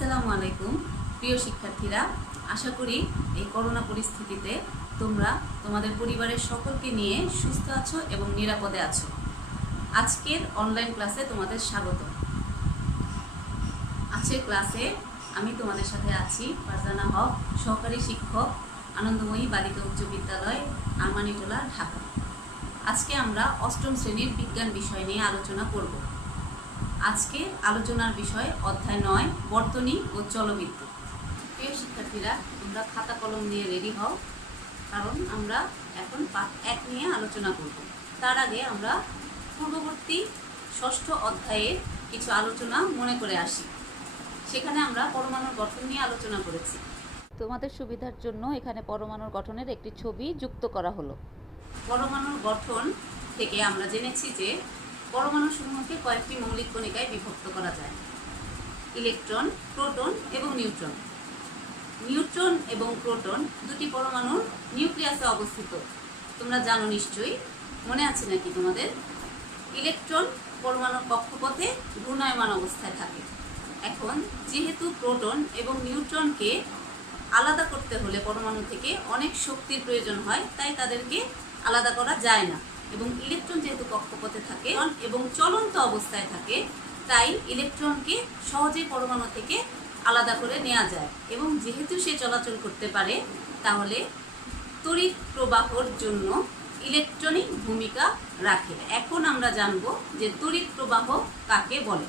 আসসালামু আলাইকুম প্রিয় শিক্ষার্থীরা, আশা করি এই করোনা পরিস্থিতিতে তোমরা তোমাদের পরিবারের সকলকে নিয়ে সুস্থ আছো এবং নিরাপদে আছো। আজকের অনলাইন ক্লাসে তোমাদের স্বাগত। আজকের ক্লাসে আমি তোমাদের সাথে আছি ফারজানা হক, সহকারী শিক্ষক, আনন্দময়ী বালিকা উচ্চ বিদ্যালয়, আরমানিটোলা, ঢাকা। আজকে আমরা অষ্টম শ্রেণীর বিজ্ঞান বিষয় নিয়ে আলোচনা করব। আজকে আলোচনার বিষয় অধ্যায় 9, বর্তনী ও জলবিদ্যুৎ। প্রিয় শিক্ষার্থীরা, তোমরা খাতা কলম নিয়ে রেডি হও, কারণ আমরা এখন পাঠ 1 নিয়ে আলোচনা করব। তার আগে আমরা পূর্ববর্তী ষষ্ঠ অধ্যায়ের কিছু আলোচনা মনে করে আসি। সেখানে আমরা পরমাণুর গঠন নিয়ে আলোচনা করেছি। তোমাদের সুবিধার জন্য এখানে পরমাণুর গঠনের একটি ছবি যুক্ত করা হলো। পরমাণুর গঠন থেকে আমরা জেনেছি যে পরমাণুসমূহকে কয়েকটি মৌলিক কণিকায় বিভক্ত করা যায়: ইলেকট্রন, প্রোটন এবং নিউট্রন। নিউট্রন এবং প্রোটন দুটি পরমাণুর নিউক্লিয়াসে অবস্থিত। তোমরা জানো নিশ্চয়ই, মনে আছে নাকি তোমাদের? ইলেকট্রন পরমাণুর কক্ষপথে ঘূর্ণায়মান অবস্থায় থাকে। এখন যেহেতু প্রোটন এবং নিউট্রনকে আলাদা করতে হলে পরমাণু থেকে অনেক শক্তির প্রয়োজন হয়, তাই তাদেরকে আলাদা করা যায় না। এবং ইলেকট্রন যেহেতু কক্ষপথে থাকে এবং চলন্ত অবস্থায় থাকে, তাই ইলেকট্রনকে সহজে পরমাণু থেকে আলাদা করে নেওয়া যায়। এবং যেহেতু সে চলাচল করতে পারে, তাহলে তড়িৎ প্রবাহর জন্য ইলেকট্রনিক ভূমিকা রাখে। এখন আমরা জানব যে তড়িৎ প্রবাহ কাকে বলে।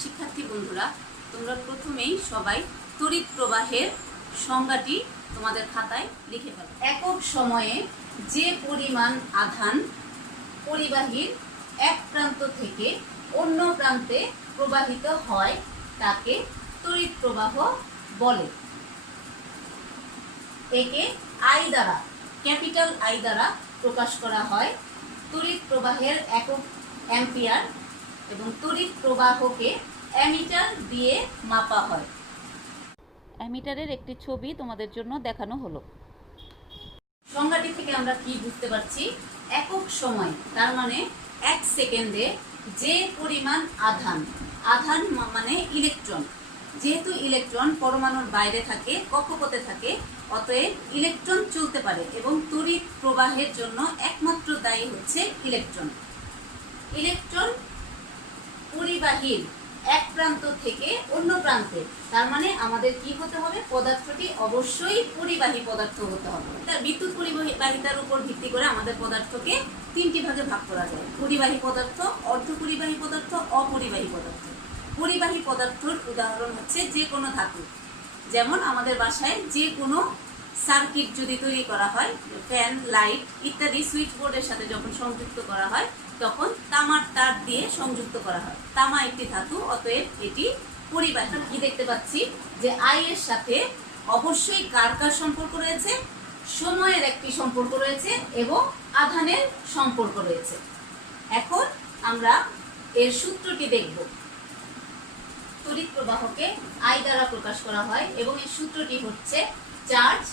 শিক্ষার্থী বন্ধুরা, তোমরা প্রথমেই সবাই তড়িৎ প্রবাহের সংজ্ঞাটি তোমাদের খাতায় লিখে ফেলো। একক সময়ে যে পরিমাণ আধান পরিবাহীর এক প্রান্ত থেকে অন্য প্রান্তে প্রবাহিত হয় তাকে তড়িৎ প্রবাহ বলে। একে আই দ্বারা, ক্যাপিটাল আই দ্বারা প্রকাশ করা হয়। তড়িৎ প্রবাহের একক অ্যাম্পিয়ার এবং তড়িৎ প্রবাহকে অ্যামিটার দিয়ে মাপা হয়। অ্যামিটারের একটি ছবি তোমাদের জন্য দেখানো হলো। সংজ্ঞাটি থেকে আমরা কি বুঝতে পারছি? একক সময়, তার মানে 1 সেকেন্ডে যে পরিমাণ আধান মানে ইলেকট্রন, যেহেতু ইলেকট্রন পরমাণুর বাইরে থাকে, কক্ষপথে থাকে, অতএব ইলেকট্রন চলতে পারে এবং তড়িৎ প্রবাহের জন্য একমাত্র দায়ী হচ্ছে ইলেকট্রন। ইলেকট্রন পরিবাহীর এক প্রান্ত থেকে অন্য প্রান্তে, তার মানে আমাদের কি হতে হবে? পদার্থটি অবশ্যই পরিবাহী পদার্থ হতে হবে। তার বিদ্যুৎ পরিবাহিতার উপর ভিত্তি করে আমাদের পদার্থকে 3টি ভাগে ভাগ করা যায়: পরিবাহী পদার্থ, অর্ধপরিবাহী পদার্থ, অপরিবাহী পদার্থ। পরিবাহী পদার্থর উদাহরণ হচ্ছে যে কোনো ধাতু। যেমন আমাদের বাসায় যে কোনো সার্কিট যদি তৈরি করা হয়, ফ্যান, লাইট ইত্যাদি সুইচ বোর্ডের সাথে যখন সংযুক্ত করা হয়, তখন তামার তার দিয়ে সংযুক্ত করা হয়। তামা একটি ধাতু, অতএব এটি পরিবাহী। কি দেখতে পাচ্ছি যে আই এর সাথে অবশ্যই কার কার সম্পর্ক রয়েছে? সময়ের একটি সম্পর্ক রয়েছে এবং আধানের সম্পর্ক রয়েছে। এখন আমরা এর সূত্রটি দেখব। তড়িৎ প্রবাহকে আই দ্বারা প্রকাশ করা হয় এবং এর সূত্রটি হচ্ছে চার্জ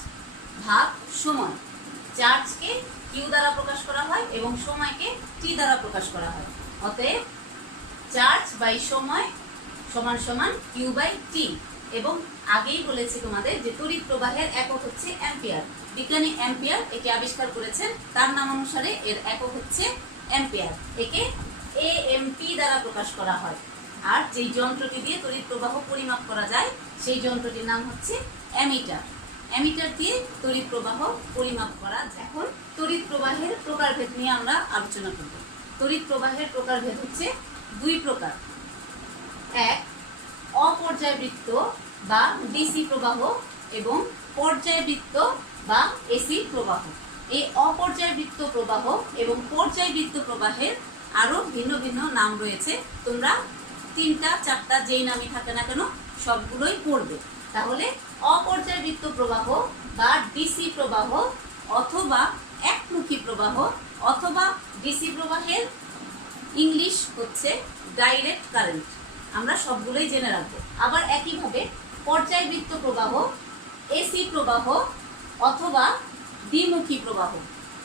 ভাগ সময়। চার্জকে কিউ দ্বারা প্রকাশ করা হয় এবং সময়কে টি দ্বারা প্রকাশ করা হয়। অতএব চার্জ বাই সময় সমান সমান কিউ বাই টি। এবং আগেই বলেছি তোমাদের যে তড়িৎ প্রবাহের একক হচ্ছে অ্যাম্পিয়ার। বিজ্ঞানী অ্যাম্পিয়ার একে আবিষ্কার করেছেন, তার নাম অনুসারে এর একক হচ্ছে অ্যাম্পিয়ার। একে এএমপি দ্বারা প্রকাশ করা হয়। আর যেই যন্ত্রটি দিয়ে তড়িৎ প্রবাহ পরিমাপ করা যায়, সেই যন্ত্রটির নাম হচ্ছে অ্যামিটার। অ্যামিটার দিয়ে তড়িৎ প্রবাহ পরিমাপ করা যায়। এখন তড়িৎ প্রবাহের প্রকারভেদ নিয়ে আমরা আলোচনা করব। তড়িৎ প্রবাহের প্রকারভেদ হচ্ছে 2 প্রকার। এক, অপর্যায়বৃত্ত বা ডিসি প্রবাহ এবং পর্যায়বৃত্ত বা এসি প্রবাহ। এই অপর্যায়বৃত্ত প্রবাহ এবং পর্যায়বৃত্ত প্রবাহের আরো ভিন্ন ভিন্ন নাম রয়েছে। তোমরা 3টা 4টা যেই নামই থাকে না কেন সবগুলোই পড়বে। তাহলে অপর্যায়বৃত্ত প্রবাহ বা ডিসি প্রবাহ অথবা একমুখী প্রবাহ অথবা ডিসি প্রবাহের ইংলিশ হচ্ছে ডাইরেক্ট কারেন্ট। আমরা সবগুলোই জেনে রাখবো। আবার একইভাবে পর্যায়বৃত্ত প্রবাহ, এসি প্রবাহ অথবা দ্বিমুখী প্রবাহ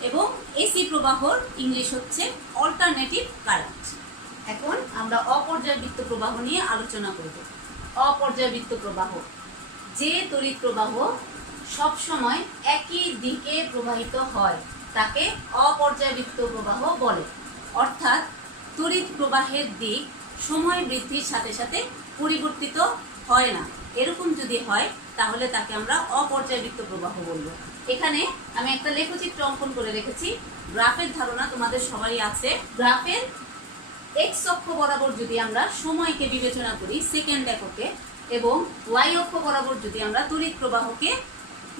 এবং এসি প্রবাহর ইংলিশ হচ্ছে অল্টারনেটিভ কারেন্ট। এখন আমরা অপর্যায়বৃত্ত প্রবাহ নিয়ে আলোচনা করব। অপর্যায়বৃত্ত প্রবাহ, যে তড়িৎ প্রবাহ সব সময় একই দিকে প্রবাহিত হয় তাকে অপর্যায়বৃত্ত প্রবাহ বলে। অর্থাৎ তড়িৎ প্রবাহের দিক সময় বৃদ্ধির সাথে সাথে পরিবর্তিত হয় না। এরকম যদি হয় তাহলে তাকে আমরা অপর্যায়বৃত্ত প্রবাহ বলবো। এখানে আমি একটা লেখচিত্র অঙ্কন করে রেখেছি। গ্রাফের ধারণা তোমাদের সবারই আছে। গ্রাফের এক্স অক্ষ বরাবর যদি আমরা সময়কে বিবেচনা করি সেকেন্ড এককে, এবং ওয়াই অক্ষ বরাবর যদি আমরা তড়িৎ প্রবাহকে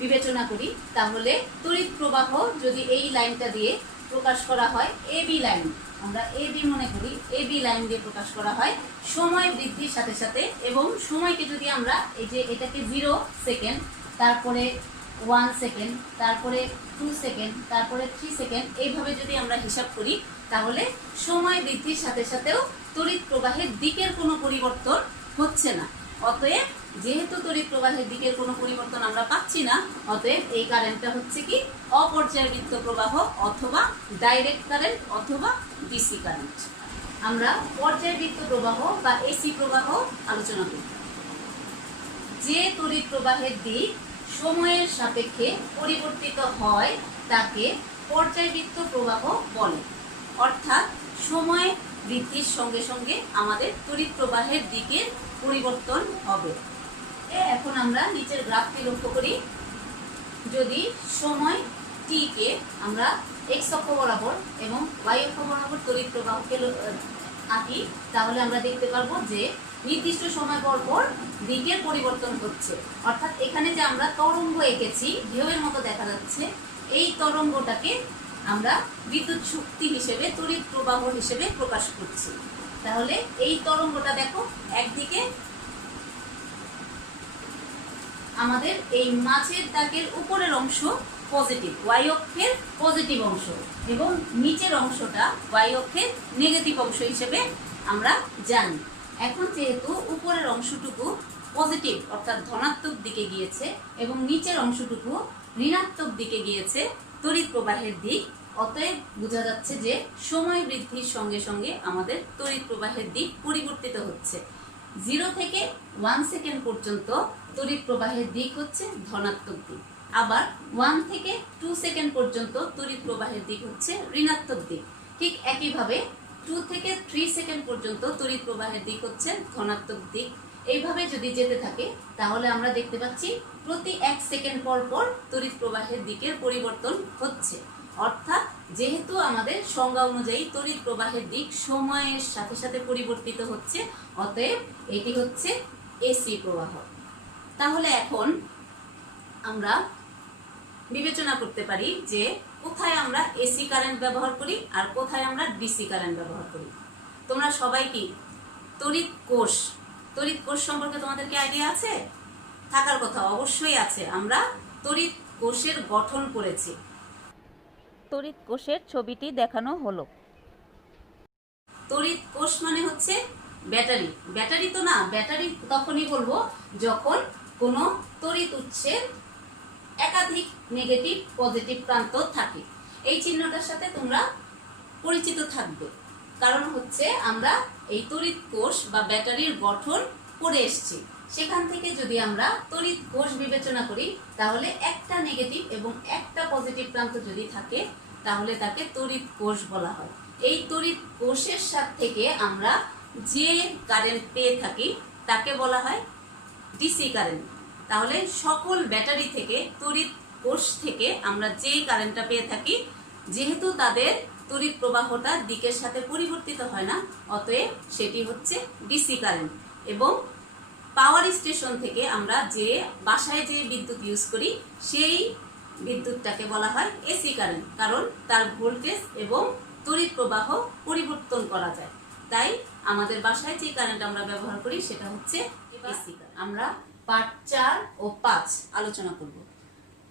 বিবেচনা করি, তাহলে তড়িৎ প্রবাহ যদি এই লাইনটা দিয়ে প্রকাশ করা হয়, এবি লাইন, আমরা এবি মনে করি, এবি লাইন দিয়ে প্রকাশ করা হয় সময় বৃদ্ধির সাথে সাথে। এবং সময়কে যদি আমরা এই যে এটাকে 0 সেকেন্ড, তারপরে 1 সেকেন্ড, তারপরে 2 সেকেন্ড, তারপরে 3 সেকেন্ড, এইভাবে যদি আমরা হিসাব করি, তাহলে সময় বৃদ্ধির সাথে সাথেও তড়িৎ প্রবাহের দিকের কোনো পরিবর্তন হচ্ছে না। অতএব যেহেতু তড়িৎ প্রবাহের দিকের কোনো পরিবর্তন আমরা পাচ্ছি না, অতএব এই কারেন্টটা হচ্ছে কি অপর্যায়বৃত্ত প্রবাহ অথবা ডাইরেক্ট কারেন্ট অথবা ডিসি কারেন্ট। আমরা পর্যায়বৃত্ত প্রবাহ বা এসি প্রবাহ আলোচনা করি। যে তড়িৎ প্রবাহের দিক সময়ের সাপেক্ষে পরিবর্তিত হয় তাকে পর্যায়বৃত্ত প্রবাহ বলে। অর্থাৎ সময় বৃদ্ধির সঙ্গে সঙ্গে আমাদের তড়িৎ প্রবাহের দিকের পরিবর্তন হবে। এখন আমরা নিচের গ্রাফটি লক্ষ্য করি। যদি সময় টি কে আমরা এক্স অক্ষ বরাবর এবং ওয়াই অক্ষ বরাবর তড়িৎ প্রবাহকে আঁকি, তাহলে আমরা দেখতে পারবো যে নির্দিষ্ট সময় পর পর দিকের পরিবর্তন হচ্ছে। অর্থাৎ এখানে যে আমরা তরঙ্গ এঁকেছি, ঢেউয়ের মতো দেখা যাচ্ছে, এই তরঙ্গটাকে আমরা বিদ্যুৎ শক্তি হিসেবে, তড়িৎ প্রবাহ হিসেবে প্রকাশ করছি। তাহলে এই তরঙ্গটা দেখো, একদিকে আমাদের এই মাঝের দাগের উপরের অংশ পজিটিভ, ওয়াই অক্ষের পজিটিভ অংশ, এবং নিচের অংশটা ওয়াই অক্ষের নেগেটিভ অংশ হিসেবে আমরা জানি। এখন যেহেতু উপরের অংশটুকু পজিটিভ অর্থাৎ ধনাত্মক দিকে গিয়েছে এবং নিচের অংশটুকু ঋণাত্মক দিকে গিয়েছে তড়িৎ প্রবাহের দিক, অতএব বোঝা যাচ্ছে যে সময় বৃদ্ধির সঙ্গে সঙ্গে আমাদের তড়িৎ প্রবাহের দিক পরিবর্তিত হচ্ছে। 0 থেকে 1 সেকেন্ড পর্যন্ত তড়িৎ প্রবাহের দিক হচ্ছে ধনাত্মক দিক, আবার 1 থেকে 2 সেকেন্ড পর্যন্ত তড়িৎ প্রবাহের দিক হচ্ছে ঋণাত্মক দিক। ঠিক একইভাবে 2 থেকে 3 সেকেন্ড পর্যন্ত তড়িৎ প্রবাহের দিক হচ্ছে ধনাত্মক দিক। এইভাবে যদি যেতে থাকে তাহলে আমরা দেখতে পাচ্ছি প্রতি 1 সেকেন্ড পর পর তড়িৎ প্রবাহের দিকের পরিবর্তন হচ্ছে। অর্থাৎ যেহেতু আমাদের সংজ্ঞা অনুযায়ী তড়িৎ প্রবাহের দিক সময়ের সাথে সাথে পরিবর্তিত হচ্ছে, অতএব এটি হচ্ছে এসি প্রবাহ। তাহলে এখন আমরা বিবেচনা করতে পারি যে কোথায় আমরা এসি কারেন্ট ব্যবহার করি আর কোথায় আমরা ডিসি কারেন্ট ব্যবহার করি। তোমরা সবাই কি তড়িৎ কোষ সম্পর্কে তোমাদের কি আইডিয়া আছে? থাকার কথা, অবশ্যই আছে। আমরা তড়িৎ কোষের গঠন করেছি। তড়িৎ কোষের ছবিটি দেখানো হলো। তড়িৎ কোষ মানে হচ্ছে ব্যাটারি। ব্যাটারি তো না, ব্যাটারি তখনই বলবো যখন কোনো তড়িৎ উৎসের একাধিক নেগেটিভ পজিটিভ প্রান্ত থাকে। এই চিহ্নটার সাথে তোমরা পরিচিত থাকবে, কারণ হচ্ছে আমরা এই তড়িৎ কোষ বা ব্যাটারির গঠন পড়ে এসেছি। সেখান থেকে যদি আমরা তড়িৎ কোষ বিবেচনা করি, তাহলে একটা নেগেটিভ এবং একটা পজিটিভ প্রান্ত যদি থাকে তাহলে তাকে তড়িৎ কোষ বলা হয়। এই তড়িৎ কোষের সাথে থেকে আমরা যে কারেন্ট পেয়ে থাকি তাকে বলা হয় ডিসি কারেন্ট। তাহলে সকল ব্যাটারি থেকে, তড়িৎ কোষ থেকে আমরা যে কারেন্টটা পেয়ে থাকি, যেহেতু তাদের তড়িৎ প্রবাহটা দিকের সাথে পরিবর্তিত হয় না, অতএব সেটি হচ্ছে ডিসি কারেন্ট। এবং পাওয়ার স্টেশন থেকে আমরা যে বাসায় যে বিদ্যুৎ ইউজ করি সেই বিদ্যুৎটাকে বলা হয় এসি কারেন্ট, কারণ তার ভোল্টেজ এবং তড়িৎ প্রবাহ পরিবর্তন করা যায়। তাই আমাদের বাসায় যে কারেন্ট আমরা ব্যবহার করি সেটা হচ্ছে এসি কারেন্ট। আমরা পার্ট 4 ও 5 আলোচনা করব।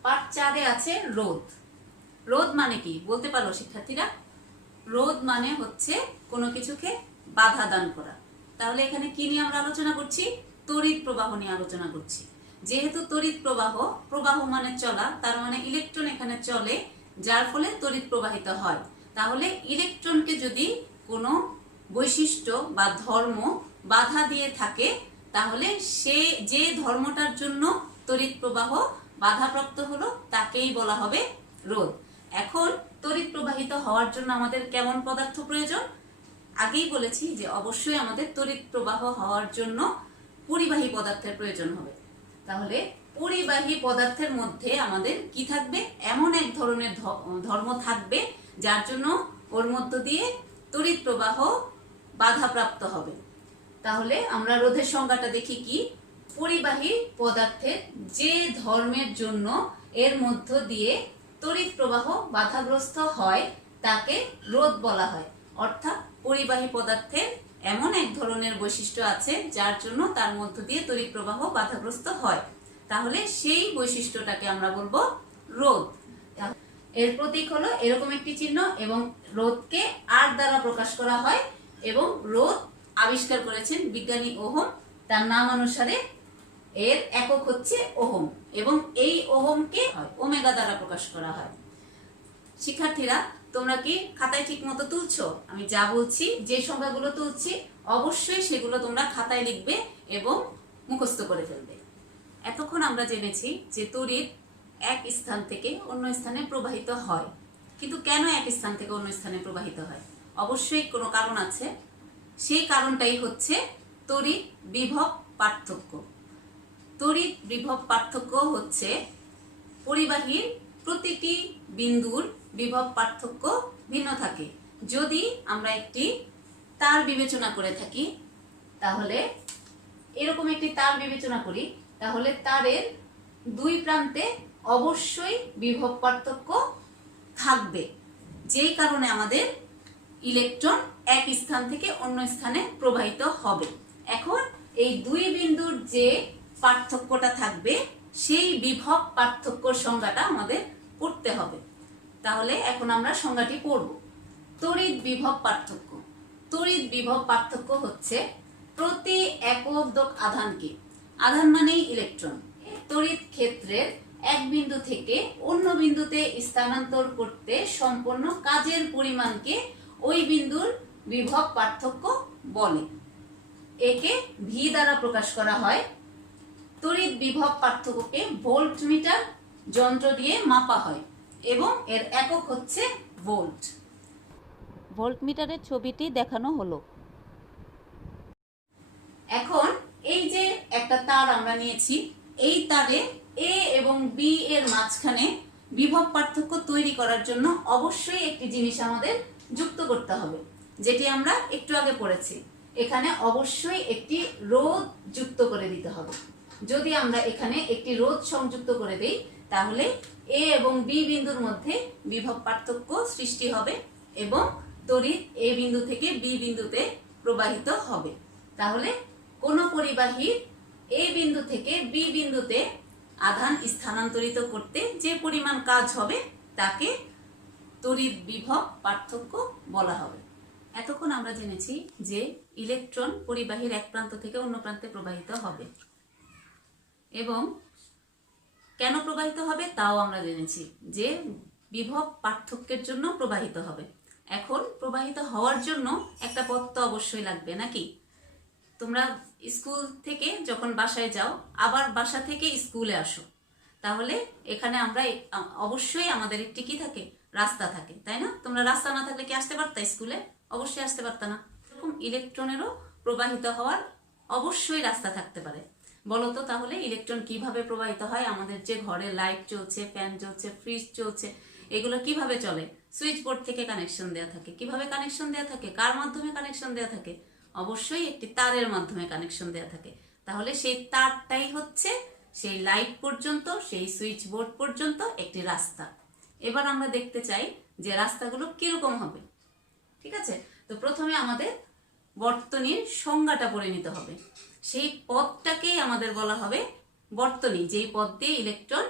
পার্ট 4-এ আছে রোধ। রোধ মানে কি বলতে পারো শিক্ষার্থীরা? রোধ মানে হচ্ছে কোনো কিছুকে বাধা দান করা। তাহলে এখানে কি নিয়ে আমরা আলোচনা করছি? তড়িৎ প্রবাহ নিয়ে আলোচনা করছি। যেহেতু তড়িৎ প্রবাহ মানে চলা, তার মানে ইলেকট্রন এখানে চলে, যার ফলে তড়িৎ প্রবাহিত হয়। তাহলে ইলেকট্রনকে যদি কোনো বৈশিষ্ট্য বা ধর্ম বাধা দিয়ে থাকে, তাহলে সে যে ধর্মটার জন্য তড়িৎ প্রবাহ বাধাপ্রাপ্ত হলো তাকেই বলা হবে রোধ। এখন তড়িৎ প্রবাহিত হওয়ার জন্য আমাদের কেমন পদার্থ প্রয়োজন? আগেই বলেছি যে অবশ্যই আমাদের তড়িৎ প্রবাহ হওয়ার জন্য পরিবাহী পদার্থের প্রয়োজন হবে। তাহলে পরিবাহী পদার্থের মধ্যে আমাদের কি থাকবে? এমন এক ধরনের ধর্ম থাকবে যার জন্য ওর মধ্য দিয়ে তড়িৎ প্রবাহ বাধাপ্রাপ্ত হবে। তাহলে আমরা রোধের সংজ্ঞাটা দেখি কি? পরিবাহী পদার্থের যে ধর্মের জন্য এর মধ্য দিয়ে তড়িৎ প্রবাহ বাধাগ্রস্ত হয় তাকে রোধ বলা হয়। অর্থাৎ পরিবাহী পদার্থের এমন এক ধরনের বৈশিষ্ট্য আছে যার জন্য তার মধ্য দিয়ে তড়িৎ প্রবাহ বাধাগ্রস্ত হয়, তাহলে সেই বৈশিষ্ট্যটাকে আমরা বলবো রোধ। এর প্রতীক হলো এরকম একটি চিহ্ন এবং রোধকে আর দ্বারা প্রকাশ করা হয় এবং রোধ আবিষ্কার করেছেন বিজ্ঞানী ওহম। তার নাম অনুসারে এর একক হচ্ছে ওহম এবং এই ওহমকে ওমেগা দ্বারা প্রকাশ করা হয়। শিক্ষার্থীরা, তোমরা কি খাতায় ঠিক মতো তুলছো? আমি যা বলছি, যে সংখ্যাগুলো তুলছি অবশ্যই সেগুলো তোমরা খাতায় লিখবে এবং মুখস্থ করে ফেলবে। এতক্ষণ আমরা জেনেছি যে তড়িৎ এক স্থান থেকে অন্য স্থানে প্রবাহিত হয়, কিন্তু কেন এক স্থান থেকে অন্য স্থানে প্রবাহিত হয়? অবশ্যই কোনো কারণ আছে। সেই কারণটাই হচ্ছে তড়িৎ বিভব পার্থক্য। তড়িৎ বিভব পার্থক্য হচ্ছে পরিবাহীর প্রতিটি বিন্দুর বিভব পার্থক্য ভিন্ন থাকে। যদি আমরা একটি তার বিবেচনা করে থাকি, তাহলে এরকম একটি তার বিবেচনা করি, তাহলে তারের দুই প্রান্তে অবশ্যই বিভব পার্থক্য থাকবে, যেই কারণে আমাদের ইলেকট্রন এক স্থান থেকে অন্য স্থানে প্রবাহিত হবে। এখন এই দুই বিন্দুর যে পার্থক্যটা থাকবে সেই বিভব পার্থক্যর সংজ্ঞাটা আমাদের পড়তে হবে। তাহলে এখন আমরা সংজ্ঞাটি পড়ব। তড়িৎ বিভব পার্থক্য। তড়িৎ বিভব পার্থক্য হচ্ছে প্রতি একক আধানকে, আধান মানেই ইলেকট্রন, তড়িৎ ক্ষেত্রের এক বিন্দু থেকে অন্য বিন্দুতে স্থানান্তর করতে সম্পন্ন কাজের পরিমাণকে ওই বিন্দুর বিভব পার্থক্য বলে। একে ভি দ্বারা প্রকাশ করা হয়। তড়িৎ বিভব পার্থক্যকে ভোল্টমিটার যন্ত্র দিয়ে মাপা হয় এবং এর একক হচ্ছে ভোল্ট। ভোল্টমিটারের ছবিটি দেখানো হলো। এখন এই যে একটা তার আমরা নিয়েছি, এই তারে এ এবং বি এর মাঝখানে বিভব পার্থক্য তৈরি করার জন্য অবশ্যই একটি জিনিস আমাদের যুক্ত করতে হবে, যেটি আমরা একটু আগে পড়েছি। এখানে অবশ্যই একটি রোধ যুক্ত করে দিতে হবে। যদি আমরা এখানে একটি রোধ সংযুক্ত করে দেই, তাহলে এ এবং বি বিন্দুর মধ্যে বিভব পার্থক্য সৃষ্টি হবে এবং তড়িৎ এ বিন্দু থেকে বি বিন্দুতে প্রবাহিত হবে। তাহলে কোন পরিবাহীর এ বিন্দু থেকে বি বিন্দুতে আধান স্থানান্তরিত করতে যে পরিমাণ কাজ হবে তাকে তড়িৎ বিভব পার্থক্য বলা হবে। এতক্ষণ আমরা জেনেছি যে ইলেকট্রন পরিবাহীর এক প্রান্ত থেকে অন্য প্রান্তে প্রবাহিত হবে এবং কেন প্রবাহিত হবে তাও আমরা জেনেছি, যে বিভব পার্থক্যের জন্য প্রবাহিত হবে। এখন প্রবাহিত হওয়ার জন্য একটা পথ তো অবশ্যই লাগবে, নাকি? তোমরা স্কুল থেকে যখন বাসায় যাও, আবার বাসা থেকে স্কুলে আসো, তাহলে এখানে আমরা অবশ্যই আমাদের একটি কি থাকে? রাস্তা থাকে, তাই না? তোমরা রাস্তা না থাকলে কি আসতে পারতা স্কুলে? অবশ্যই আসতে পারতা না। এরকম ইলেকট্রনেরও প্রবাহিত হওয়ার অবশ্যই রাস্তা থাকতে পারে। বলতো তাহলে ইলেকট্রন কিভাবে প্রবাহিত হয়? আমাদের যে ঘরে লাইট চলছে, ফ্যান চলছে, ফ্রিজ চলছে, এগুলো কিভাবে চলে? সুইচ বোর্ড থেকে কানেকশন দেওয়া থাকে। কিভাবে কানেকশন দেওয়া থাকে? কার মাধ্যমে কানেকশন দেওয়া থাকে? অবশ্যই একটি তারের মাধ্যমে কানেকশন দেওয়া থাকে। তাহলে সেই তারটাই হচ্ছে সেই লাইট পর্যন্ত, সেই সুইচ বোর্ড পর্যন্ত একটি রাস্তা। এবার আমরা দেখতে চাই যে রাস্তাগুলো কিরকম হবে। ঠিক আছে, তো প্রথমে আমাদের বর্তনীর সংজ্ঞাটা পড়ে নিতে হবে। সেই পথটাকেই আমাদের বলা হবে বর্তনী, যেই পথ দিয়ে ইলেকট্রন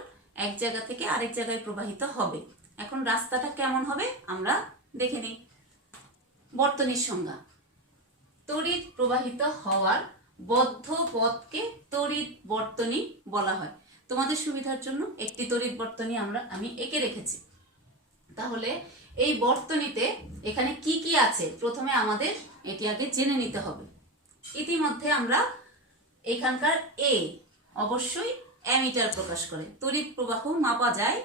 এক জায়গা থেকে আরেক জায়গায় প্রবাহিত হবে। এখন রাস্তাটা কেমন হবে আমরা দেখে নিই। বর্তনীর সংজ্ঞা: তড়িৎ প্রবাহিত হওয়ার বদ্ধ পথকে তড়িৎ বর্তনী বলা হয়। তোমাদের সুবিধার জন্য একটি তড়িৎ বর্তনী আমি এঁকে রেখেছি। তাহলে এই বর্তনীতে এখানে কি কি আছে প্রথমে আমাদের এটি আগে জেনে নিতে হবে। ইতিমধ্যে আমরা এখানকার এ অবশ্যই অ্যামিটার প্রকাশ করে, তড়িৎ প্রবাহ মাপা যায়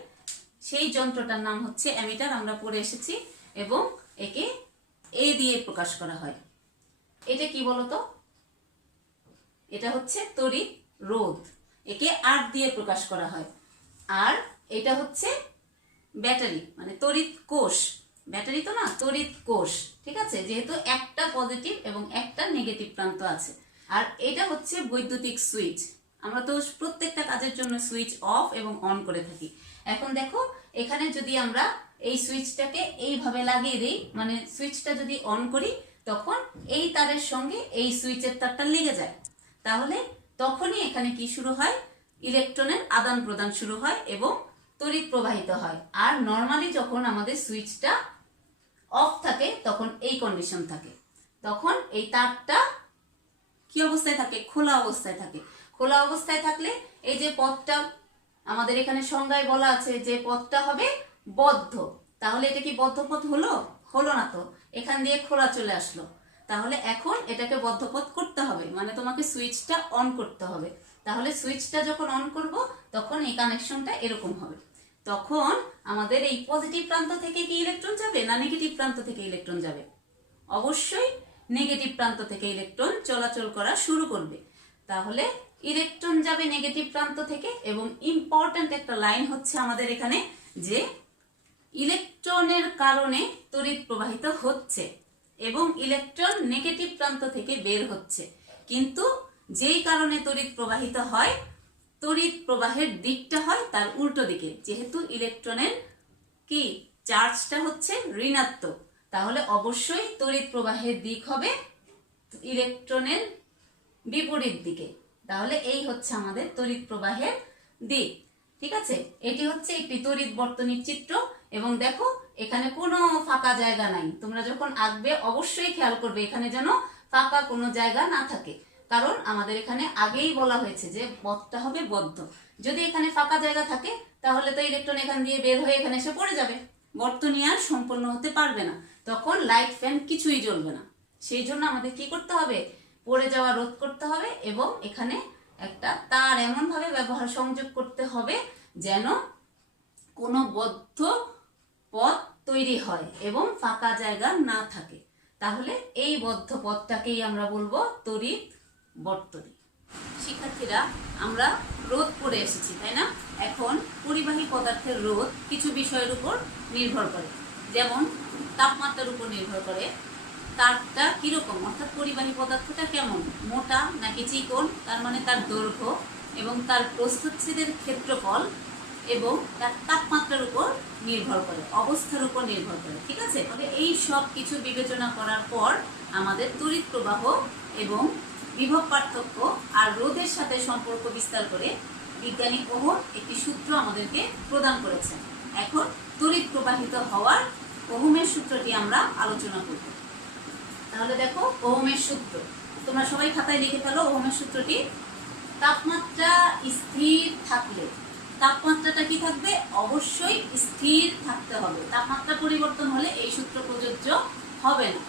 সেই যন্ত্রটার নাম হচ্ছে অ্যামিটার, আমরা পড়ে এসেছি, এবং একে এ দিয়ে প্রকাশ করা হয়। এটা কি বলতো? এটা হচ্ছে তড়িৎ রোধ, একে আর দিয়ে প্রকাশ করা হয়। আর এটা হচ্ছে ব্যাটারি, মানে তড়িৎ কোষ, ব্যাটারি তো না, তড়িৎ কোষ, ঠিক আছে, যেহেতু একটা পজিটিভ এবং একটা নেগেটিভ প্রান্ত আছে। আর এটা হচ্ছে বৈদ্যুতিক সুইচ, আমরা তো প্রত্যেকটা কাজের জন্য সুইচ অফ এবং অন করে থাকি। এখন দেখো এখানে যদি আমরা এই সুইচটাকে এইভাবে লাগিয়ে দিই, মানে সুইচটা যদি অন করি, তখন এই তারের সঙ্গে এই সুইচের তারটা লেগে যায়, তাহলে তখনই এখানে কি শুরু হয়? ইলেকট্রনের আদান প্রদান শুরু হয় এবং তড়িৎ প্রবাহিত হয়। আর নর্মালি যখন আমাদের সুইচটা অফ থাকে তখন এই কন্ডিশন থাকে, তখন এই তারটা কি অবস্থায় থাকে? খোলা অবস্থায় থাকে। খোলা অবস্থায় থাকলে এই যে পথটা আমাদের এখানে সংজ্ঞায় বলা আছে যে পথটা হবে বদ্ধ, তাহলে এটা কি বদ্ধ পথ হলো? হলো না তো, এখান দিয়ে খোলা চলে আসলো। তাহলে এখন এটাকে বদ্ধ পথ করতে হবে, মানে তোমাকে সুইচটা অন করতে হবে। তাহলে সুইচটা যখন অন করব তখন এই কানেকশনটা এরকম হবে। তখন আমাদের এই পজিটিভ প্রান্ত থেকে কি ইলেকট্রন যাবে না নেগেটিভ প্রান্ত থেকে ইলেকট্রন যাবে? অবশ্যই নেগেটিভ প্রান্ত থেকে ইলেকট্রন চলাচল করা শুরু করবে। তাহলে ইলেকট্রন যাবে নেগেটিভ প্রান্ত থেকে, এবং ইম্পর্ট্যান্ট একটা লাইন হচ্ছে আমাদের এখানে যে ইলেকট্রনের কারণে তড়িৎ প্রবাহিত হচ্ছে এবং ইলেকট্রন নেগেটিভ প্রান্ত থেকে বের হচ্ছে, কিন্তু যেই কারণে তড়িৎ প্রবাহিত হয়, তড়িৎ প্রবাহের দিকটা হয় তার উল্টো দিকে। যেহেতু ইলেকট্রনের কি চার্জটা হচ্ছে ঋণাত্মক, তাহলে অবশ্যই তড়িৎ প্রবাহের দিক হবে ইলেকট্রনের বিপরীত দিকে। তাহলে এই হচ্ছে আমাদের তড়িৎ প্রবাহের দিক, ঠিক আছে। এটি হচ্ছে একটি তড়িৎ বর্তনীর চিত্র, এবং দেখো এখানে কোনো ফাঁকা জায়গা নাই। তোমরা যখন আঁকবে অবশ্যই খেয়াল করবে এখানে যেন ফাঁকা কোনো জায়গা না থাকে, কারণ আমাদের এখানে আগেই বলা হয়েছে যে পথটা হবে বদ্ধ। যদি এখানে ফাঁকা জায়গা থাকে তাহলে তো ইলেকট্রন এখান দিয়ে বের হয়ে এখানে এসে পড়ে যাবে, বর্তনী আর সম্পন্ন হতে পারবে না, তখন লাইট ফ্যান কিছুই জ্বলবে না। সেই জন্য আমাদের কি করতে হবে? পড়ে যাওয়া রোধ করতে হবে, এবং এখানে একটা তার এমন ভাবে ব্যবহার সংযোগ করতে হবে যেন কোনো বদ্ধ পথ তৈরি হয় এবং ফাঁকা জায়গা না থাকে। তাহলে এই বদ্ধ পথটাকেই আমরা বলবো তড়িৎ বর্তনী। শিক্ষার্থীরা, আমরা রোধ পড়ে এসেছি, তাই না? এখন পরিবাহী পদার্থের রোধ কিছু বিষয়ের উপর নির্ভর করে, যেমন তাপমাত্রার উপর নির্ভর করে, তারটা কিরকম, অর্থাৎ পরিবাহী পদার্থটা কেমন, মোটা নাকি চিকন, তার মানে তার দৈর্ঘ্য, এবং তার প্রস্থচ্ছেদের ক্ষেত্রফল, এবং তার তাপমাত্রার উপর নির্ভর করে, অবস্থার উপর নির্ভর করে, ঠিক আছে। তবে এই সব কিছু বিবেচনা করার পর আমাদের তড়িৎ প্রবাহ এবং বিভব পার্থক্য আর রোধের সাথে সম্পর্ক বিস্তার করে বিজ্ঞানী ওহম একটি সূত্র আমাদেরকে প্রদান করেছেন। এখন তড়িৎ প্রবাহিত হওয়ার ওহমের সূত্রটি আমরা আলোচনা করব। তাহলে দেখো ওহমের সূত্র, তোমরা সবাই খাতায় লিখে ফেলো ওহমের সূত্রটি। তাপমাত্রা স্থির থাকলে, তাপমাত্রাটা কি থাকবে? অবশ্যই স্থির থাকতে হবে। তাপমাত্রা পরিবর্তন হলে এই সূত্র প্রযোজ্য হবে না।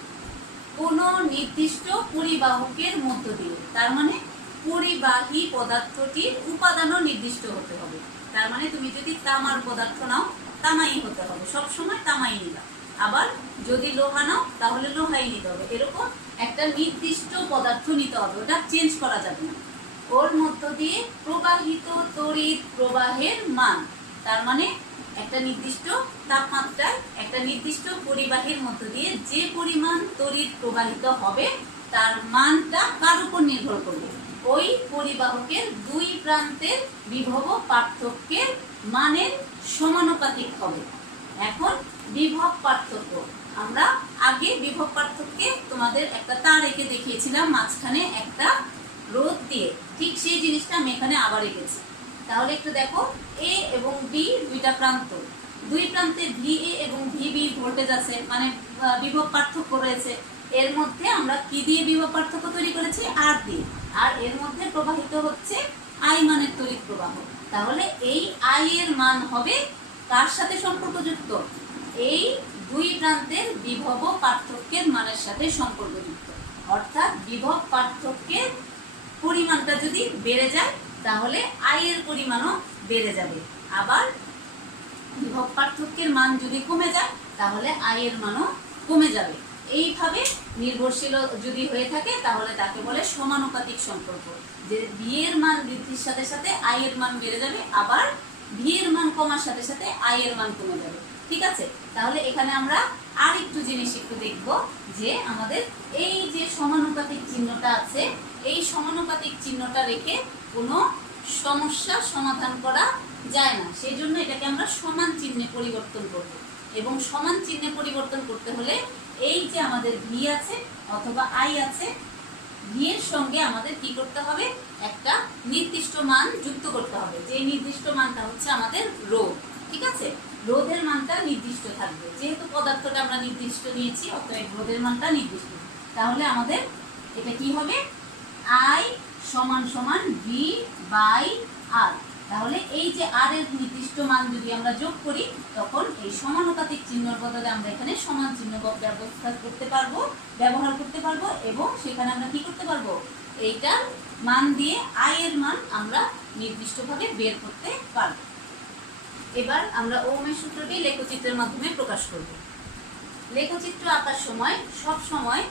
কোনো নির্দিষ্ট পরিবাহকের মধ্য দিয়ে, তার মানে পরিবাহী পদার্থটির উপাদানও নির্দিষ্ট হতে হবে। তার মানে তুমি যদি তামার পদার্থ নাও, তামাই হতে হবে, সবসময় তামাই নিবা। আবার যদি লোহা নাও তাহলে লোহাই নিতে হবে। এরকম একটা নির্দিষ্ট পদার্থ নিতে হবে, ওটা চেঞ্জ করা যাবে না। ওর মধ্য দিয়ে প্রবাহিত তড়িৎ প্রবাহের মান, তার মানে একটা নির্দিষ্ট তাপমাত্রায় একটা নির্দিষ্ট পরিবাহীর মধ্য দিয়ে যে পরিমাণ তড়িৎ প্রবাহিত হবে তার মানটা কার উপর নির্ভর করবে? ওই পরিবাহকের দুই প্রান্তের বিভব পার্থক্যের মানের সমানুপাতিক হবে। এখন বিভব পার্থক্য, আমরা আগে বিভব পার্থক্যে তোমাদের একটা তার এঁকে দেখিয়েছিলাম, মাঝখানে একটা রোধ দিয়ে, ঠিক সেই জিনিসটা আমি এখানে আবার এঁকেছি। তাহলে একটু দেখো, এ এবং বি দুইটা প্রান্ত, দুই প্রান্তে VA এবং VB ভোল্টেজ আছে, মানে বিভব পার্থক্য রয়েছে। এর মধ্যে আমরা কি দিয়ে বিভব পার্থক্য তৈরি করেছি? আর দিয়ে। আর এর মধ্যে প্রবাহিত হচ্ছে I মানের তড়িৎ প্রবাহ। তাহলে এই I এর মান হবে কার সাথে সম্পর্কযুক্ত? এই দুই প্রান্তের বিভব ও পার্থক্যের মানের সাথে সম্পর্কযুক্ত। অর্থাৎ বিভব পার্থক্যের পরিমাণটা যদি বেড়ে যায় তাহলে আই এর পরিমাণও বেড়ে যাবে, আবার বিভব পার্থক্যের মান যদি কমে যায় তাহলে আই এর মানও কমে যাবে। এইভাবে নির্ভরশীল যদি হয়ে থাকে তাহলে তাকে বলে সমানুপাতিক সম্পর্ক, যে ভি এর মান বৃদ্ধির সাথে সাথে আই এর মান বেড়ে যাবে, আবার ভি এর মান কমার সাথে সাথে আই এর মান কমে যাবে। ঠিক আছে, তাহলে এখানে আমরা আর একটু জিনিস একটু দেখব যে আমাদের এই যে সমানুপাতিক চিহ্নটা আছে, এই সমানুপাতিক চিহ্নটা রেখে কোনো সমস্যা সমাধান করা যায় না, সেই জন্য এটাকে আমরা সমান চিহ্নে পরিবর্তন করব। এবং সমান চিহ্নে পরিবর্তন করতে হলে এই যে আমাদের ভি আছে অথবা আই আছে, ভি এর সঙ্গে আমাদের কি করতে হবে, একটা নির্দিষ্ট মান যুক্ত করতে হবে, যে নির্দিষ্ট মানটা হচ্ছে আমাদের রোধ। ঠিক আছে, রোধের মানটা নির্দিষ্ট থাকবে, যেহেতু পদার্থটা আমরা নির্দিষ্ট নিয়েছি অতএব রোধের মানটা নির্দিষ্ট। তাহলে আমাদের এটা কি হবে, আই সমান সমান ভি বাই আর। তাহলে এই যে আর এর নির্দিষ্ট মান যদি আমরা যোগ করি তখন এই সমানুপাতিক চিহ্নের বদলে আমরা এখানে সমান চিহ্ন ব্যবহার করতে পারবো এবং সেখানে আমরা কি করতে পারবো, এইটার মান দিয়ে আই এর মান আমরা নির্দিষ্টভাবে বের করতে পারবো। এবার আমরা ওহমের সূত্রটি লেখচিত্রের মাধ্যমে প্রকাশ করব। লেখচিত্র আঁকার সময় সব সময়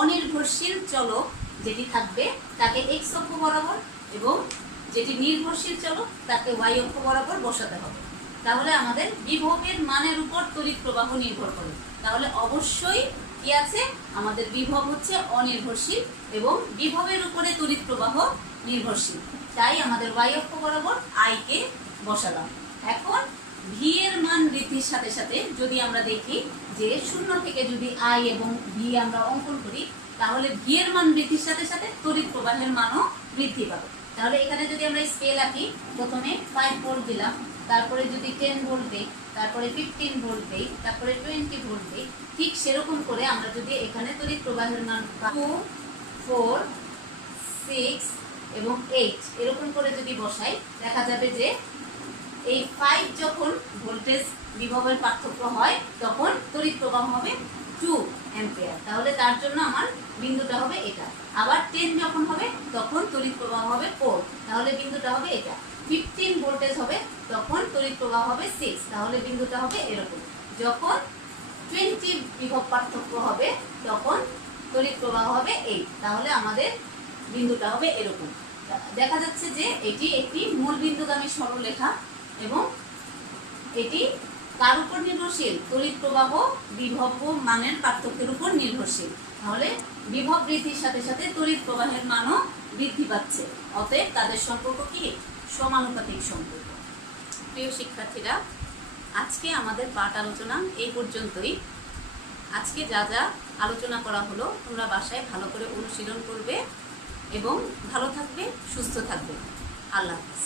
অনির্ভরশীল চলক যেটি থাকবে তাকে এক্স অক্ষ বরাবর এবং যেটি নির্ভরশীল চলক তাকে ওয়াই অক্ষ বরাবর বসাতে হবে। তাহলে আমাদের বিভবের মানের উপর তড়িৎ প্রবাহ নির্ভর করে। তাহলে অবশ্যই কি আছে, আমাদের বিভব হচ্ছে অনির্ভরশীল এবং বিভবের উপরে তড়িৎ প্রবাহ নির্ভরশীল, তাই আমাদের ওয়াই অক্ষ বরাবর আই কে বসালাম। এখন ভি এর মান বৃদ্ধির সাথে সাথে যদি আমরা দেখি যে শূন্য থেকে যদি আই এবং ভি আমরা অঙ্কন করি তাহলে ভি এর মান বৃদ্ধির সাথে সাথে তড়িৎ প্রবাহের মানও বৃদ্ধি পাবে। তাহলে এখানে যদি আমরা স্কেল আঁকি, প্রথমে 5 ভোল্ট দিলাম, তারপরে যদি 10 ভোল্ট দেই, তারপরে 15 ভোল্ট দেই, তারপরে 20 ভোল্ট দেই, ঠিক সেরকম করে আমরা যদি এখানে তড়িৎ প্রবাহের মান 2, 4, 6 এবং 8 এরকম করে যদি বসাই দেখা যাবে যে এই 5 যখন ভোল্টেজ বিভবের পার্থক্য হয় তখন তড়িৎ প্রবাহ হবে 2 অ্যাম্পিয়ার। তাহলে তার জন্য আমার বিন্দুটা হবে এটা। আবার 10 যখন হবে তখন তড়িৎ প্রবাহ হবে 4, তাহলে বিন্দুটা হবে এটা। 15 ভোল্টেজ হবে তখন তড়িৎ প্রবাহ হবে 6, তাহলে বিন্দুটা হবে এরকম। যখন 20 বিভব পার্থক্য হবে তখন তড়িৎ প্রবাহ হবে 8, তাহলে আমাদের বিন্দুটা হবে এরকম। দেখা যাচ্ছে যে এটি একটি মূল বিন্দুগামী সরলরেখা এবং এটি কার উপর নির্ভরশীল, তড়িৎ প্রবাহ বিভব মানের পার্থক্যের উপর নির্ভরশীল। তাহলে বিভব বৃদ্ধির সাথে সাথে তড়িৎ প্রবাহের মানও বৃদ্ধি পাচ্ছে, অতএব তাদের সম্পর্ক কি, সমানুপাতিক সম্পর্ক। প্রিয় শিক্ষার্থীরা, আজকে আমাদের পাঠ আলোচনা এই পর্যন্তই। আজকে যা যা আলোচনা করা হলো তোমরা বাসায় ভালো করে অনুশীলন করবে এবং ভালো থাকবে, সুস্থ থাকবে। আল্লাহ হাফেজ।